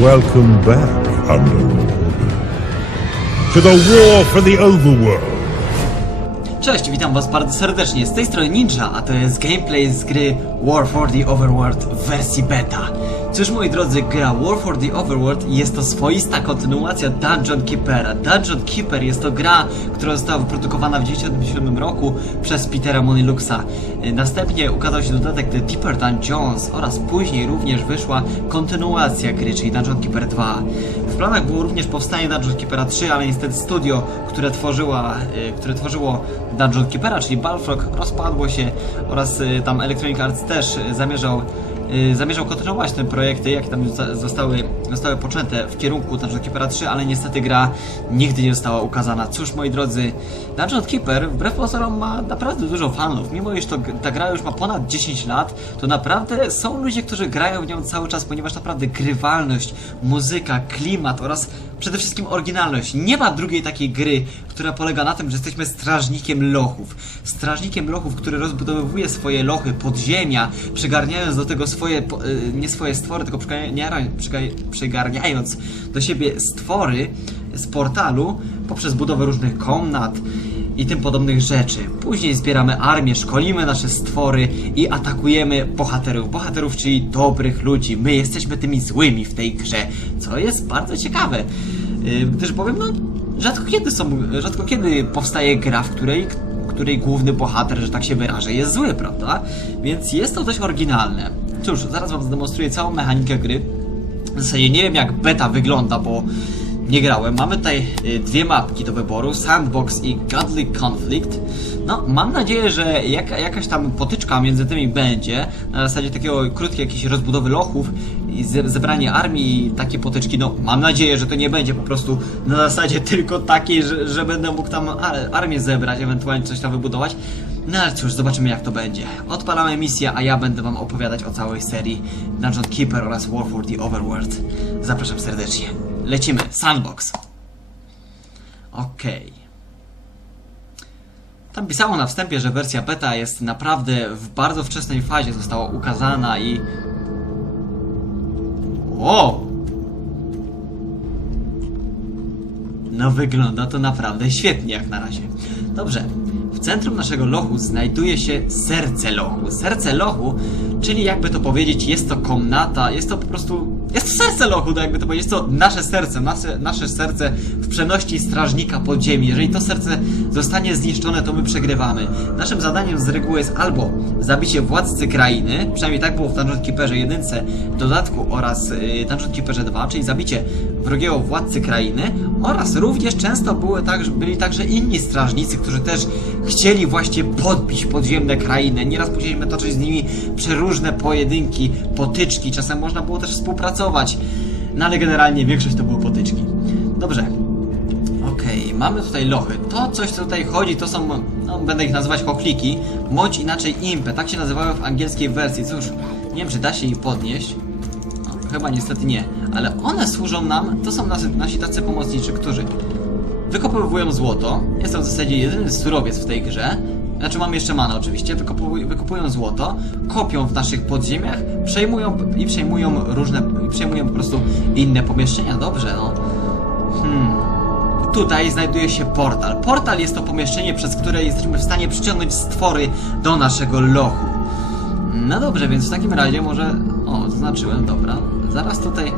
Welcome back, Underlord. To the war for the overworld. Cześć, witam was bardzo serdecznie. Z tej strony Ninja, a to jest gameplay z gry War for the Overworld w wersji beta. Cóż moi drodzy, gra War for the Overworld jest to swoista kontynuacja Dungeon Keepera. Dungeon Keeper jest to gra, która została wyprodukowana w 1997 roku przez Petera Moniluxa. Y, Następnie ukazał się dodatek The Deeper Dungeons oraz później również wyszła kontynuacja gry, czyli Dungeon Keeper 2. W planach było również powstanie Dungeon Keepera 3, ale niestety studio, które, tworzyła, y, które tworzyło Dungeon Keepera, czyli Balfrog, rozpadło się oraz y, tam Electronic Arts też zamierzał zamierzał kontynuować te projekty, jakie tam zosta- zostały, zostały poczęte w kierunku Dungeon Keepera 3, ale niestety gra nigdy nie została ukazana. Cóż, moi drodzy, Dungeon Keeper wbrew pozorom ma naprawdę dużo fanów. Mimo iż to, ta gra już ma ponad 10 lat, to naprawdę są ludzie, którzy grają w nią cały czas, ponieważ naprawdę grywalność, muzyka, klimat oraz przede wszystkim oryginalność. Nie ma drugiej takiej gry, która polega na tym, że jesteśmy strażnikiem lochów. Strażnikiem lochów, który rozbudowuje swoje lochy, podziemia, przygarniając do tego swoje, y, nie swoje stwory, tylko przygarnia- przyga- przygarniając do siebie stwory z portalu poprzez budowę różnych komnat i tym podobnych rzeczy. Później zbieramy armię, szkolimy nasze stwory i atakujemy bohaterów. Bohaterów, czyli dobrych ludzi. My jesteśmy tymi złymi w tej grze, co jest bardzo ciekawe. Gdyż powiem, no, rzadko kiedy są, rzadko kiedy powstaje gra, w której, której główny bohater, że tak się wyrażę, jest zły, prawda? Więc jest to dość oryginalne. Cóż, zaraz wam zademonstruję całą mechanikę gry. W zasadzie nie wiem jak beta wygląda, bo nie grałem. Mamy tutaj y, dwie mapki do wyboru, Sandbox i Godly Conflict. No, mam nadzieję, że jaka, jakaś tam potyczka między tymi będzie, na zasadzie takiego krótkiej jakiejś rozbudowy lochów i ze, zebranie armii i takie potyczki, no mam nadzieję, że to nie będzie po prostu na zasadzie tylko takiej, że, że będę mógł tam ar- armię zebrać, ewentualnie coś tam wybudować. No ale cóż, zobaczymy jak to będzie. Odpalamy misję, a ja będę wam opowiadać o całej serii Dungeon Keeper oraz War for the Overworld. Zapraszam serdecznie. Lecimy, Sandbox. Okej. Tam pisało na wstępie, że wersja beta jest naprawdę w bardzo wczesnej fazie, została ukazana i... O! No wygląda to naprawdę świetnie jak na razie. Dobrze. W centrum naszego lochu znajduje się serce lochu. Serce lochu, czyli jakby to powiedzieć, jest to komnata, jest to po prostu. Jest serce lochu, tak jakby to powiedzieć, to nasze serce, nasze, nasze serce w przenośni strażnika podziemi. Jeżeli to serce zostanie zniszczone, to my przegrywamy. Naszym zadaniem z reguły jest albo zabicie władcy krainy, przynajmniej tak było w Dungeon Keeperze 1, dodatku oraz y, Dungeon Keeperze 2, czyli zabicie wrogiego władcy krainy oraz również często były tak, byli także inni strażnicy, którzy też chcieli właśnie podbić podziemne krainy. Nieraz musieliśmy toczyć z nimi przeróżne pojedynki, potyczki, czasem można było też współpracować, no ale generalnie większość to były potyczki. Dobrze, Mamy tutaj lochy. To coś co tutaj chodzi, to są, no będę ich nazywać chochliki, bądź inaczej impy, tak się nazywają w angielskiej wersji. Cóż, nie wiem czy da się je podnieść. No, chyba niestety nie, ale one służą nam, to są nasi, nasi tacy pomocniczy, którzy wykopywują złoto. Jest to w zasadzie jedyny surowiec w tej grze. Znaczy mamy jeszcze manę oczywiście, wykopują złoto, kopią w naszych podziemiach, przejmują i przejmują różne, i przejmują po prostu inne pomieszczenia. Dobrze, no. Hmm. Tutaj znajduje się portal. Portal jest to pomieszczenie, przez które jesteśmy w stanie przyciągnąć stwory do naszego lochu. No dobrze, więc w takim razie może... O, zaznaczyłem, dobra. Zaraz tutaj...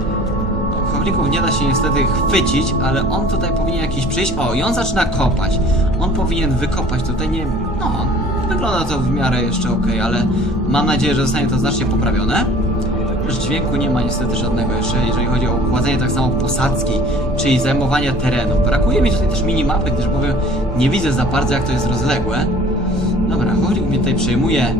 O, Chowlików nie da się niestety chwycić, ale on tutaj powinien jakiś przyjść. O, i on zaczyna kopać. On powinien wykopać tutaj, nie No, wygląda to w miarę jeszcze ok, ale mam nadzieję, że zostanie to znacznie poprawione. Już dźwięku nie ma niestety żadnego jeszcze, jeżeli chodzi o układanie tak samo posadzki, czyli zajmowania terenu. Brakuje mi tutaj też minimapy, gdyż bowiem nie widzę za bardzo jak to jest rozległe. Dobra, Horik mi tutaj przejmuje,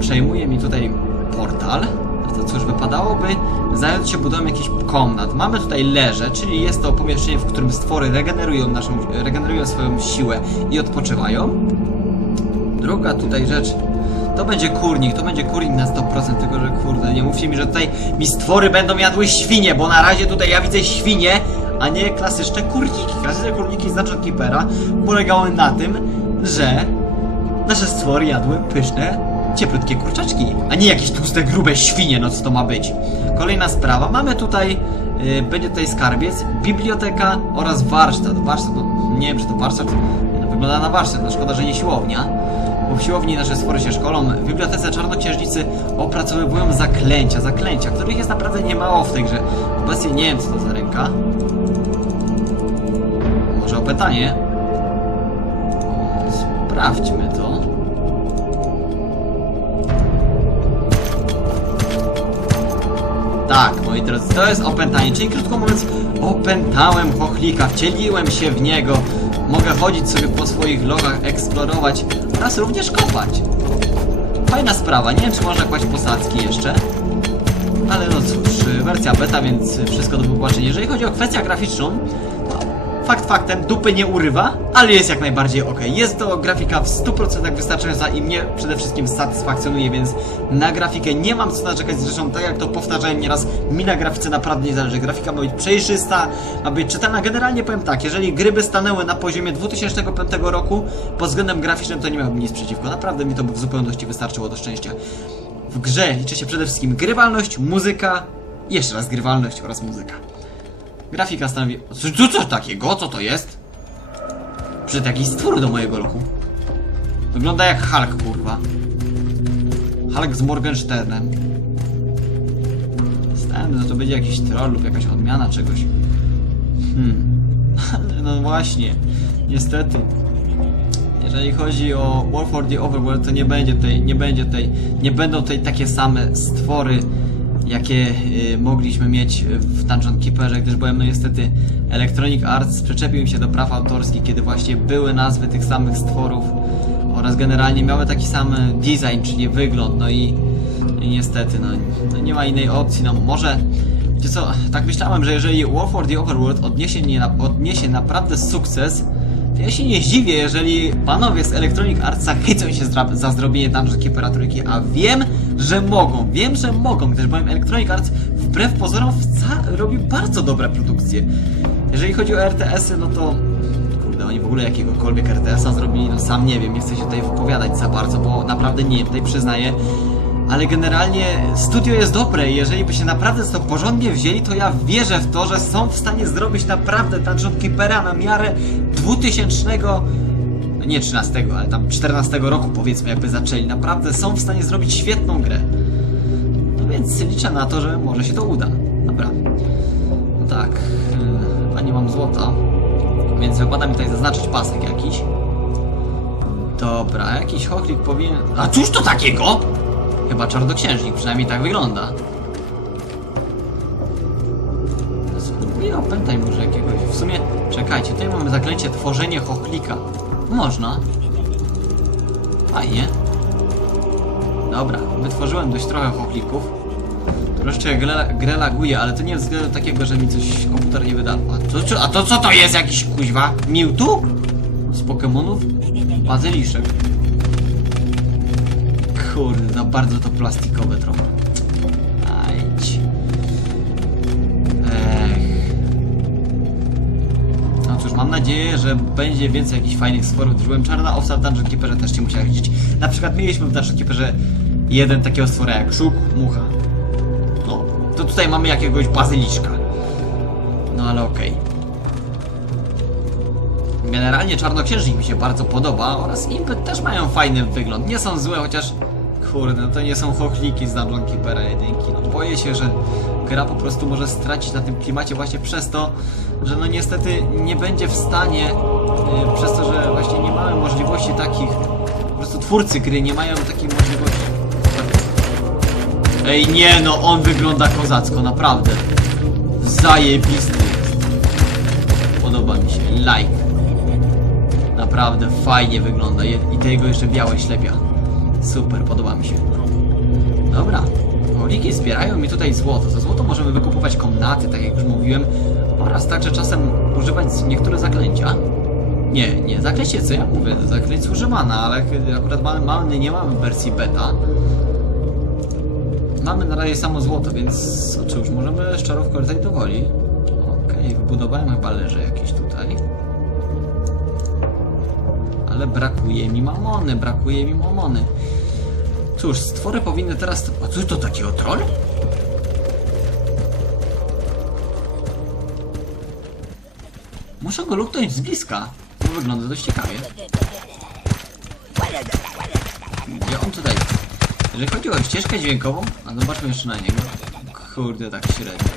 przejmuje mi tutaj portal. No to cóż, wypadałoby zająć się budową jakichś komnat. Mamy tutaj leże, czyli jest to pomieszczenie, w którym stwory regenerują naszą, regenerują swoją siłę i odpoczywają. Druga tutaj rzecz. To będzie kurnik, to będzie kurnik na 100%, tylko że kurde, nie mówcie mi, że tutaj mi stwory będą jadły świnie, bo na razie tutaj ja widzę świnie, a nie klasyczne kurniki. Klasyczne kurniki z Dungeon Keepera polegały na tym, że nasze stwory jadły pyszne, cieplutkie kurczaczki, a nie jakieś tłuste, grube świnie, no co to ma być. Kolejna sprawa, mamy tutaj Yy, będzie tutaj skarbiec, biblioteka oraz warsztat. Warsztat, no nie wiem czy to warsztat, wygląda na warsztat, no szkoda, że nie siłownia. Bo w siłowni nasze stwory się szkolą. W bibliotece czarnoksiężnicy opracowywują zaklęcia, zaklęcia, których jest naprawdę niemało w tej grze. Obecnie nie wiem co to za ręka. Może opętanie? Sprawdźmy to. Tak, moi drodzy, to jest opętanie, czyli krótko mówiąc, opętałem chochlika, wcieliłem się w niego. Mogę chodzić sobie po swoich logach, eksplorować oraz również kopać. Fajna sprawa, nie wiem czy można kłaść posadzki jeszcze. Ale no cóż, wersja beta, więc wszystko do wypłaczenia. Jeżeli chodzi o kwestię graficzną, fakt faktem, dupy nie urywa, ale jest jak najbardziej ok. Jest to grafika w 100% wystarczająca i mnie przede wszystkim satysfakcjonuje, więc na grafikę nie mam co narzekać. Zresztą tak jak to powtarzałem nieraz, mi na grafice naprawdę nie zależy. Grafika ma być przejrzysta, ma być czytelna. Generalnie powiem tak, jeżeli gry by stanęły na poziomie 2005 roku, pod względem graficznym to nie miałbym nic przeciwko. Naprawdę mi to by w zupełności wystarczyło do szczęścia. W grze liczy się przede wszystkim grywalność, muzyka, jeszcze raz grywalność oraz muzyka. Grafika stanowi... Co, co, co takiego? Co to jest? Przed jakiś stwór do mojego lochu. Wygląda jak Hulk, kurwa. Hulk z Morgensternem. Stałem, że to będzie jakiś troll lub jakaś odmiana czegoś. Hmm. No właśnie. Niestety. Jeżeli chodzi o War for the Overworld, to nie będzie tej, nie będzie tej, nie będą tutaj takie same stwory, jakie y, mogliśmy mieć w Dungeon Keeperze, gdyż byłem no niestety Electronic Arts. Przyczepił się do praw autorskich, kiedy właśnie były nazwy tych samych stworów oraz generalnie miały taki sam design, czyli wygląd, no i, i niestety, no, no nie ma innej opcji, no może co, tak myślałem, że jeżeli War for the Overworld odniesie, nie, odniesie naprawdę sukces, ja się nie zdziwię, jeżeli panowie z Electronic Arts zachwycą się za zrobienie Dungeon trójki, a wiem, że mogą, wiem, że mogą, gdyż bowiem Electronic Arts wbrew pozorom robi bardzo dobre produkcje. Jeżeli chodzi o RTS-y, no to kurde, oni w ogóle jakiegokolwiek RTS-a zrobili, no sam nie wiem, nie chcę się tutaj wypowiadać za bardzo, bo naprawdę nie wiem, tutaj przyznaję, ale generalnie studio jest dobre i jeżeli by się naprawdę to porządnie wzięli, to ja wierzę w to, że są w stanie zrobić naprawdę Dungeon Keepera na miarę 2000, no nie 13, ale tam 14 roku powiedzmy jakby zaczęli. Naprawdę są w stanie zrobić świetną grę. No więc liczę na to, że może się to uda. Dobra. No tak, chyba nie mam złota, więc wypada mi tutaj zaznaczyć pasek jakiś. Dobra, jakiś chochlik powinien... A cóż to takiego? Chyba czarnoksiężnik, przynajmniej tak wygląda. Spróbuję opętaj może jakiegoś. W sumie, czekajcie, tutaj mamy zaklęcie tworzenie chochlika. Można. Fajnie. Dobra, wytworzyłem dość trochę chochlików. Troszeczkę grę, grę laguje, ale to nie ze względu takiego, że mi coś komputer nie wydał. A to, co- a to co to jest jakiś kuźwa? Mewtwo? Z Pokemonów? Bazyliszek. Kurde, no bardzo to plastikowe trochę. Ajdź. Ech. No cóż, mam nadzieję, że będzie więcej jakichś fajnych stworów. Gdyż byłem czarna owca w Dungeon Keeperze też się musiała liczyć. Na przykład mieliśmy w Dungeon Keeperze jeden takiego stwora jak szuk, mucha. No, to tutaj mamy jakiegoś bazyliszka. No ale okej. Generalnie czarnoksiężnik mi się bardzo podoba oraz impy też mają fajny wygląd. Nie są złe, chociaż kurde, no to nie są chochliki z Dungeon Keepera jedynki. No boję się, że gra po prostu może stracić na tym klimacie właśnie przez to, że no niestety nie będzie w stanie y, przez to, że właśnie nie mamy możliwości takich po prostu twórcy gry nie mają takiej możliwości. Ej nie no, on wygląda kozacko, naprawdę. Zajebisty. Podoba mi się. Like. Naprawdę fajnie wygląda i tego jeszcze białe ślepia. Super, podoba mi się. Dobra. Oliki zbierają mi tutaj złoto. Za złoto możemy wykupować komnaty, tak jak już mówiłem, oraz także czasem używać niektóre zaklęcia. Nie, nie, zaklęcie co ja mówię, zaklęć służy mana, ale akurat mamy, nie mamy wersji beta. Mamy na razie samo złoto, więc co cóż, możemy z czarów korzystać do woli. Okej, wybudowałem chyba leże jakieś tutaj. Ale brakuje mi mamony, brakuje mi mamony. Cóż, stwory powinny teraz... A cóż to takiego troll? Muszę go luknąć z bliska, bo wygląda dość ciekawie. Gdzie on tutaj? Jeżeli chodzi o ścieżkę dźwiękową, a zobaczmy jeszcze na niego. Kurde, tak średnio.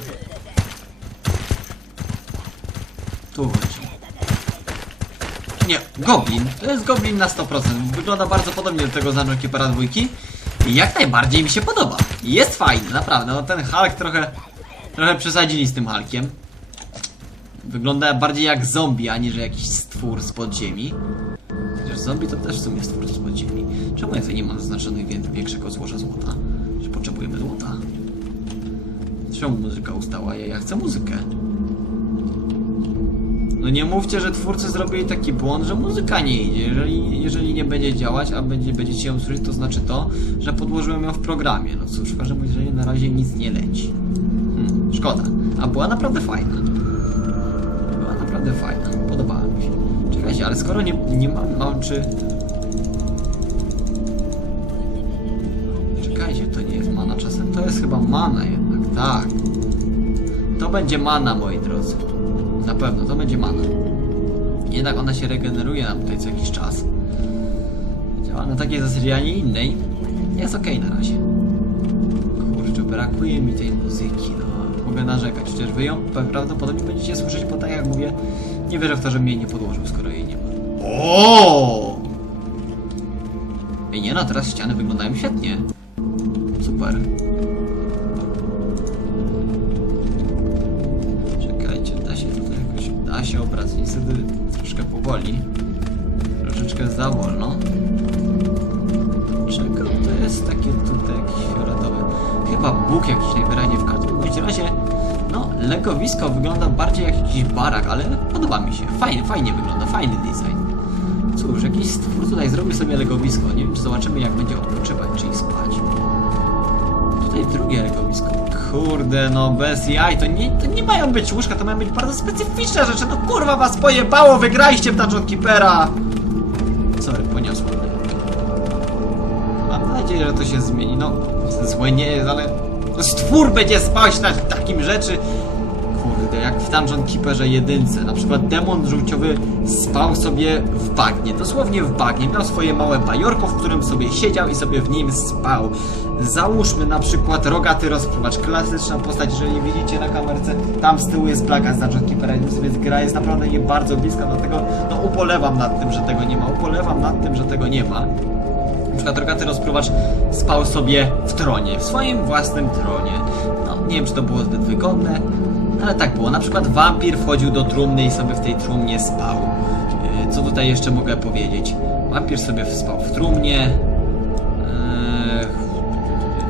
Tu chodzi. Nie, Goblin. To jest Goblin na 100%. Wygląda bardzo podobnie do tego z Dungeon Keepera dwójki. I jak najbardziej mi się podoba. Jest fajny, naprawdę. No ten Hulk trochę... Trochę przesadzili z tym Hulkiem. Wygląda bardziej jak zombie, aniżeli jakiś stwór z podziemi. Chociaż zombie to też w sumie stwór z podziemi. Czemu ja nie mam zaznaczonych wię- większego złoża złota? Że potrzebujemy złota? Czemu muzyka ustała? Ja, ja chcę muzykę. No nie mówcie, że twórcy zrobili taki błąd, że muzyka nie idzie. Jeżeli, jeżeli nie będzie działać, a będzie, będziecie ją słyszeć, to znaczy to, że podłożyłem ją w programie. No cóż, w każdym razie na razie nic nie leci. Hmm, szkoda. A była naprawdę fajna. Była naprawdę fajna. Podobała mi się. Czekajcie, ale skoro nie, nie mam, mam czy... Czekajcie, to nie jest mana czasem? To jest chyba mana jednak, tak. To będzie mana, moi drodzy. Na pewno, to będzie mana. Jednak ona się regeneruje nam tutaj co jakiś czas. Działa na takiej zasadzie, a nie innej. Jest okej na razie. Kurczę, brakuje mi tej muzyki, no. Mogę narzekać, chociaż wy ją prawdopodobnie będziecie słyszeć, bo tak jak mówię, nie wierzę w to, że mnie jej nie podłożył, skoro jej nie ma. O! Ej, nie no, teraz ściany wyglądają świetnie. Super. Niestety troszkę powoli. Troszeczkę za wolno. Czego to jest takie tutaj jakieś fioletowe? Chyba Bóg jakiś najwyraźniej w każdym razie. No, legowisko wygląda bardziej jak jakiś barak, ale podoba mi się. Fajnie, fajnie wygląda, fajny design. Cóż, jakiś stwór tutaj zrobił sobie legowisko. Nie wiem, czy zobaczymy jak będzie odpoczywać, czyli spać. Tutaj drugie legowisko. Kurde, no bez jaj, to nie, to nie mają być łóżka, to mają być bardzo specyficzne rzeczy. No kurwa was pojebało, wygraliście w Dungeon Keepera! Sorry, poniosło mnie. Mam nadzieję, że to się zmieni. No, złe nie jest, ale stwór będzie spać na takim rzeczy. Kurde, jak w Dungeon Keeperze jedynce. Na przykład demon żółciowy spał sobie w bagnie. Dosłownie w bagnie. Miał swoje małe bajorko, w którym sobie siedział i sobie w nim spał. Załóżmy na przykład rogaty rozpruwacz. Klasyczna postać, jeżeli widzicie na kamerce, tam z tyłu jest plaga z Keepera jedynce, więc gra jest naprawdę nie bardzo bliska, dlatego no upolewam nad tym, że tego nie ma. Upolewam nad tym, że tego nie ma. Na przykład rogaty rozpruwacz spał sobie w tronie, w swoim własnym tronie. No, nie wiem, czy to było zbyt wygodne, ale tak było. Na przykład wampir wchodził do trumny i sobie w tej trumnie spał. Yy, Co tutaj jeszcze mogę powiedzieć? Wampir sobie spał w trumnie. Eee,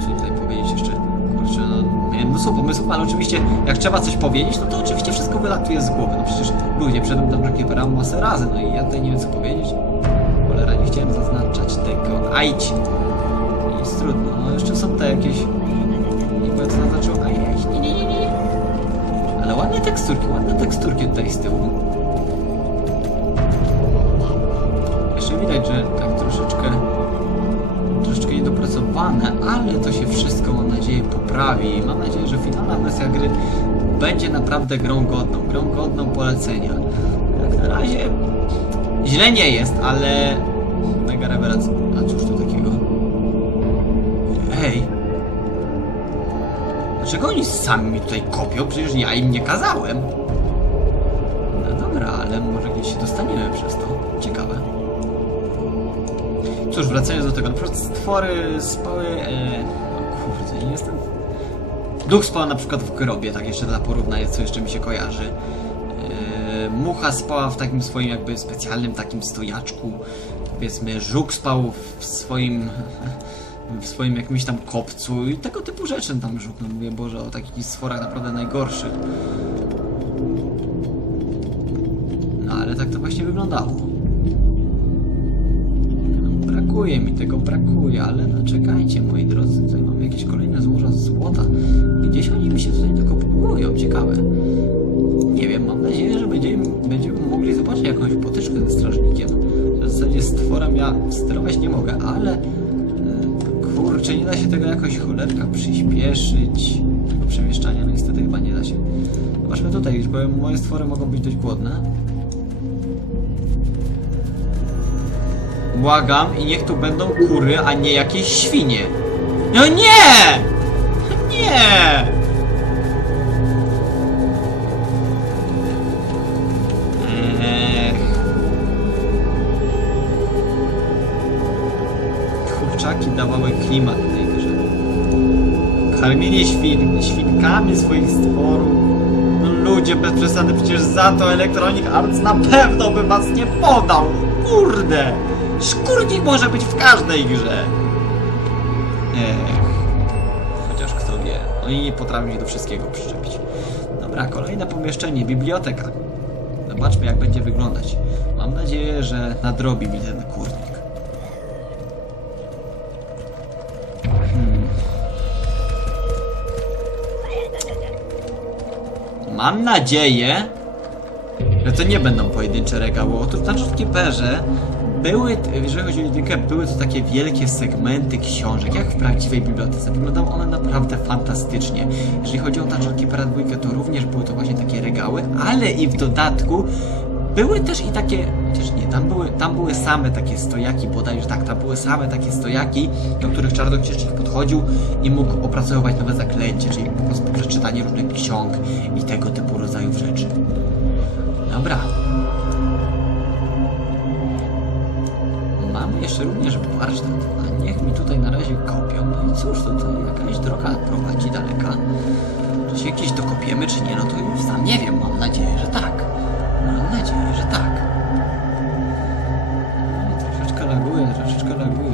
co tutaj powiedzieć jeszcze? Kurczę, no, mnóstwo pomysłów, ale oczywiście jak trzeba coś powiedzieć, no to oczywiście wszystko wylatuje z głowy. No przecież ludzie przed tym dobrze Keepera masę razy, no i ja tutaj nie wiem co powiedzieć. Cholera, nie chciałem zaznaczać tego. Ajdź! Jest trudno, no jeszcze są te jakieś... teksturki, tutaj z tyłu. Jeszcze widać, że tak troszeczkę troszeczkę niedopracowane, ale to się wszystko mam nadzieję poprawi. Mam nadzieję, że finalna wersja gry będzie naprawdę grą godną, grą godną polecenia. Jak na razie źle nie jest, ale mega rewelacja. A cóż to takiego? Hej! Dlaczego oni sami mi tutaj kopią? Przecież ja im nie kazałem. Się dostaniemy przez to. Ciekawe. Cóż, wracając do tego, na przykład stwory spały... E, no kurde, nie jestem... Duch spał na przykład w grobie, tak jeszcze dla porównania, co jeszcze mi się kojarzy. E, mucha spała w takim swoim jakby specjalnym takim stojaczku. Powiedzmy, żuk spał w swoim... w swoim jakimś tam kopcu i tego typu rzeczy tam żuk, no mówię, Boże, o takich stworach naprawdę najgorszych. Właśnie wyglądało. Brakuje mi tego, brakuje, ale no czekajcie moi drodzy, tutaj mam jakieś kolejne złoża złota. Gdzieś oni mi się tutaj dokopłują, ciekawe. Nie wiem, mam nadzieję, że będziemy, będziemy mogli zobaczyć jakąś potyczkę ze strażnikiem. W zasadzie z tworem ja sterować nie mogę, ale e, kurczę, nie da się tego jakoś cholerka przyspieszyć. Tego przemieszczania, no niestety chyba nie da razie. Zobaczmy tutaj, bo moje stwory mogą być dość głodne. Błagam i niech tu będą kury, a nie jakieś świnie. No nie! Nie! Kurczaki dawały klimat tej grze. Karmienie świn, świnkami swoich stworów. No ludzie, bez przesady, przecież za to Electronic Arts na pewno by was nie podał. Kurde! Szkurnik może być w każdej grze. Ech. Chociaż kto wie, oni nie potrafią się do wszystkiego przyczepić. Dobra, kolejne pomieszczenie, biblioteka. Zobaczmy jak będzie wyglądać. Mam nadzieję, że nadrobi mi ten kurnik. Hmm. Mam nadzieję, że to nie będą pojedyncze regały. Otóż na Keeperze były, jeżeli chodzi o jedynkę, były to takie wielkie segmenty książek, jak w prawdziwej bibliotece. Wyglądały one naprawdę fantastycznie. Jeżeli chodzi o Dungeon Keepera 2, to również były to właśnie takie regały, ale i w dodatku były też i takie, chociaż nie, tam były, tam były same takie stojaki, bodajże tak, tam były same takie stojaki, do których czarnoksiężnik podchodził i mógł opracowywać nowe zaklęcie, czyli po prostu przeczytanie różnych ksiąg i tego typu rodzajów rzeczy. Dobra. Jeszcze również warsztat, a niech mi tutaj na razie kopią. No i cóż, to jakaś droga prowadzi daleka. Czy się gdzieś dokopiemy, czy nie, no to już sam nie wiem. Mam nadzieję, że tak. Mam nadzieję, że tak. No, troszeczkę laguje, troszeczkę laguje.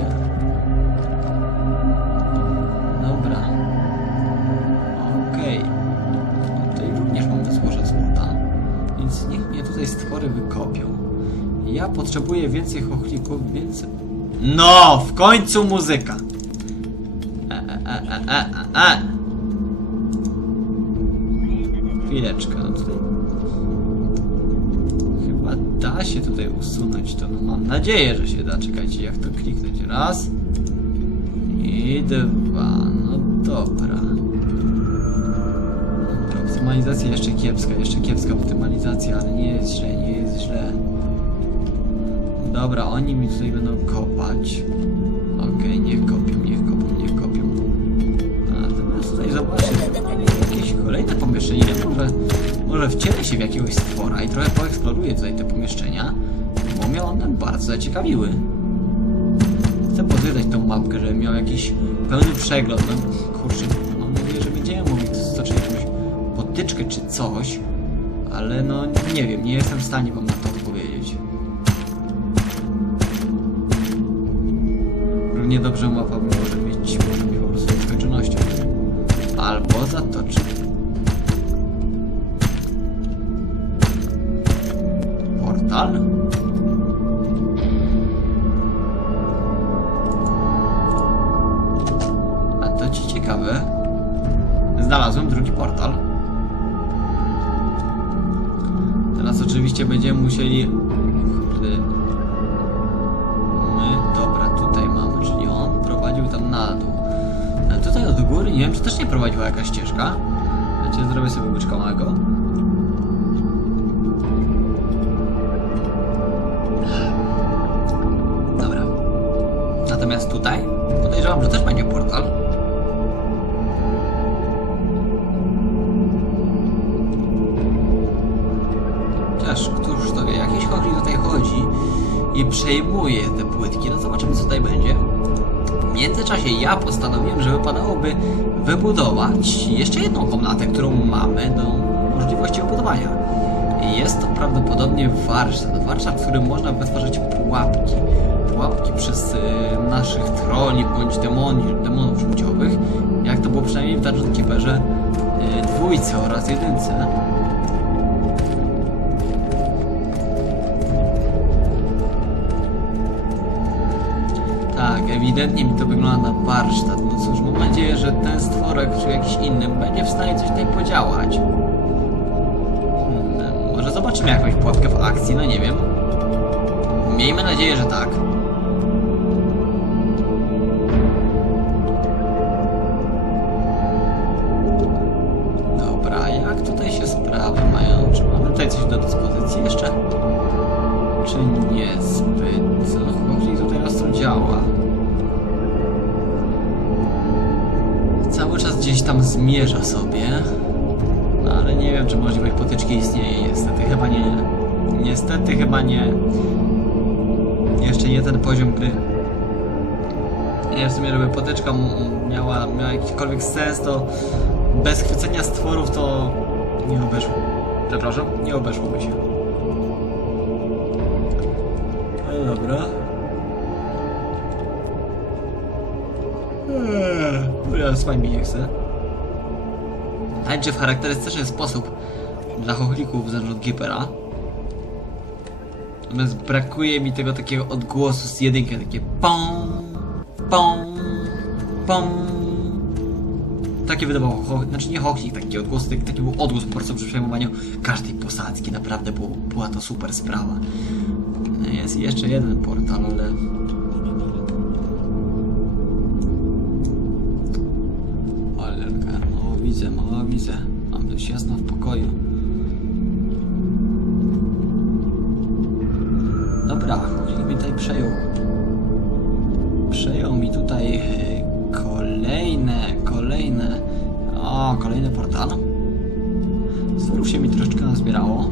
Potrzebuję więcej chochlików, więc... No! W końcu muzyka! E, e, e, e, e, e, e. Chwileczkę, no tutaj... Chyba da się tutaj usunąć to, no mam nadzieję, że się da. Czekajcie, jak to kliknąć. Raz. I dwa. No dobra. Optymalizacja jeszcze kiepska, jeszcze kiepska optymalizacja, ale nie jest źle, nie jest źle. Dobra, oni mi tutaj będą kopać. Okej, niech kopią, niech kopią, niech kopią. Natomiast tutaj zobaczę jakieś kolejne pomieszczenie. Może, może wcielę się w jakiegoś stwora i trochę poeksploruję tutaj te pomieszczenia, bo mnie one bardzo zaciekawiły. Chcę pozwiedzać tą mapkę, żebym miał jakiś pełny przegląd. No, kurczę, mam nadzieję, że będziemy mogli stoczyć jakąś potyczkę czy coś, ale no nie wiem, nie jestem w stanie wam na to Równie dobrze mapa może być po prostu nieskończonością. Albo zatoczy. Portal? A to ci ciekawe. Znalazłem drugi portal. Teraz oczywiście będziemy musieli... czy też nie prowadziła jakaś ścieżka. Wiecie, zrobię sobie łyczka małego. Dobra. Natomiast tutaj podejrzewam, że też będzie portal. Chociaż któż to wie, jakiś chodzi tutaj chodzi i przejmuje te płytki. No zobaczymy co tutaj będzie. Międzyczasie ja postanowiłem, że wypadałoby wybudować jeszcze jedną komnatę, którą mamy do możliwości obudowania. Jest to prawdopodobnie warsztat. Warsztat, w którym można wytwarzać pułapki. Pułapki przez y, naszych troli bądź demoni, demonów żółciowych. Jak to było przynajmniej w Dungeon Keeperze y, dwójce oraz jedynce. Ewidentnie mi to wygląda na warsztat. No cóż, mam nadzieję, że ten stworek czy jakiś inny będzie w stanie coś tutaj podziałać. Hmm, może zobaczymy jakąś pułapkę w akcji, no nie wiem. Miejmy nadzieję, że tak. Dobra, jak tutaj się sprawy mają? Czy mamy tutaj coś do dyspozycji jeszcze? Czy niezbyt? No, Hochlik tutaj ostro działa. Tam zmierza sobie. No, ale nie wiem, czy możliwość potyczki istnieje. Niestety chyba nie. Niestety chyba nie. Jeszcze nie ten poziom gry. Nie, w sumie, żeby potyczka miała, miała jakikolwiek sens, to bez chwycenia stworów to nie obeszło. Przepraszam, nie obeszłoby się. No dobra. Eee, ja z nie chcę. Tańczy w charakterystyczny sposób dla chochlików zarząd Gipera. Natomiast brakuje mi tego takiego odgłosu z jedynki, takie pom, pom, pom. Takie wydawał, ho- znaczy nie hochlik, taki odgłos, taki, taki był odgłos po prostu przy przejmowaniu każdej posadzki. Naprawdę było, była to super sprawa. Jest jeszcze jeden portal, ale... Dobra, choć mi tutaj przejął. Przejął mi tutaj e, kolejne, kolejne. O, kolejny portal. Stworów się mi troszeczkę nazbierało.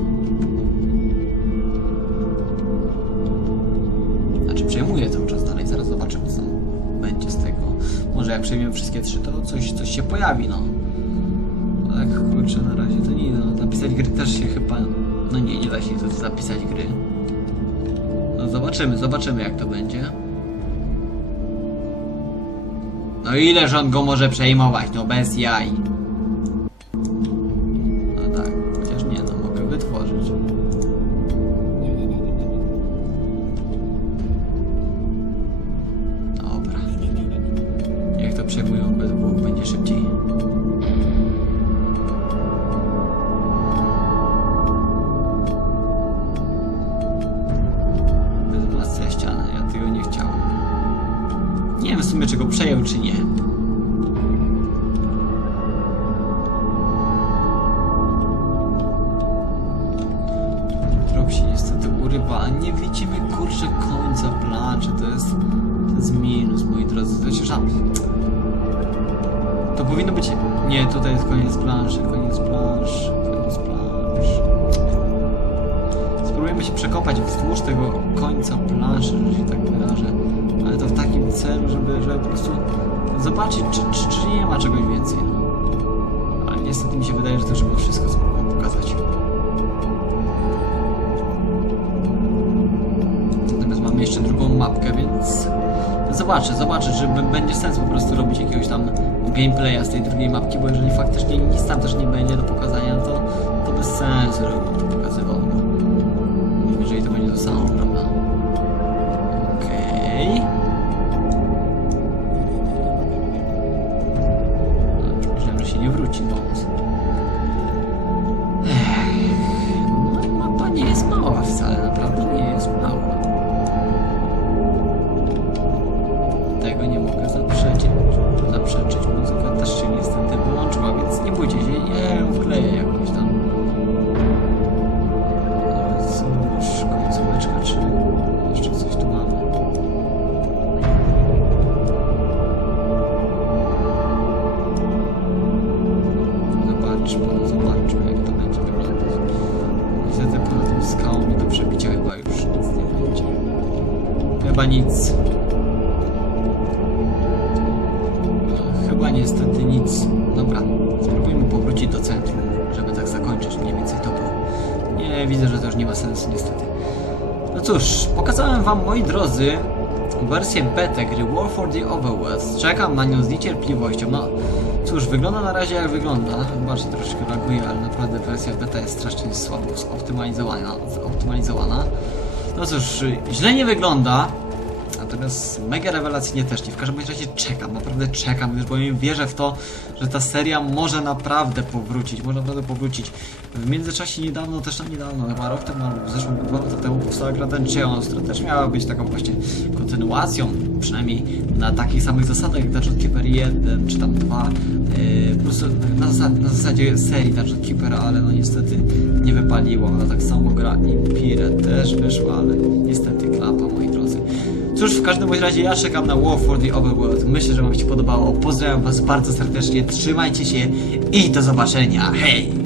Znaczy przejmuję cały czas dalej, zaraz zobaczymy co będzie z tego. Może jak przejmiemy wszystkie trzy, to coś, coś się pojawi, no. Tak, kurczę, na razie to nie, no, napisać gry też się chyba... No nie, nie da się tu zapisać gry. Zobaczymy, zobaczymy jak to będzie. No ileż on go może przejmować, no bez jaj. Żeby, po prostu zobaczyć, czy, czy, czy nie ma czegoś więcej. Ale niestety mi się wydaje, że to trzeba wszystko spróbować pokazać. Natomiast mamy jeszcze drugą mapkę, więc zobaczę, zobaczę, czy będzie sens po prostu robić jakiegoś tam gameplaya z tej drugiej mapki, bo jeżeli faktycznie nic tam też nie będzie do pokazania, to, to bez sensu, żebym to pokazywał. Jeżeli to będzie to samo, prawda? Drodzy, wersję beta gry War for the Overworld. Czekam na nią z niecierpliwością. No cóż, wygląda na razie jak wygląda. Chyba, troszkę laguje, ale naprawdę wersja beta jest strasznie słabo zoptymalizowana. zoptymalizowana. No cóż, źle nie wygląda. Natomiast mega rewelacyjnie też nie. W każdym razie czekam, naprawdę czekam, już bowiem wierzę w to, że ta seria może naprawdę powrócić, może naprawdę powrócić. W międzyczasie niedawno, też tam niedawno, chyba rok temu albo w zeszłym dwa lata temu powstała gra Dungeons, która też miała być taką właśnie kontynuacją, przynajmniej na takich samych zasadach jak Dungeon Keeper 1 czy tam 2, yy, po prostu na, na zasadzie serii Dungeon Keeper, ale no niestety nie wypaliło, a tak samo gra Empire też wyszła, ale niestety klapa. Cóż, w każdym razie ja czekam na War for the Overworld. Myślę, że Wam się podobało. Pozdrawiam Was bardzo serdecznie, trzymajcie się i do zobaczenia. Hej!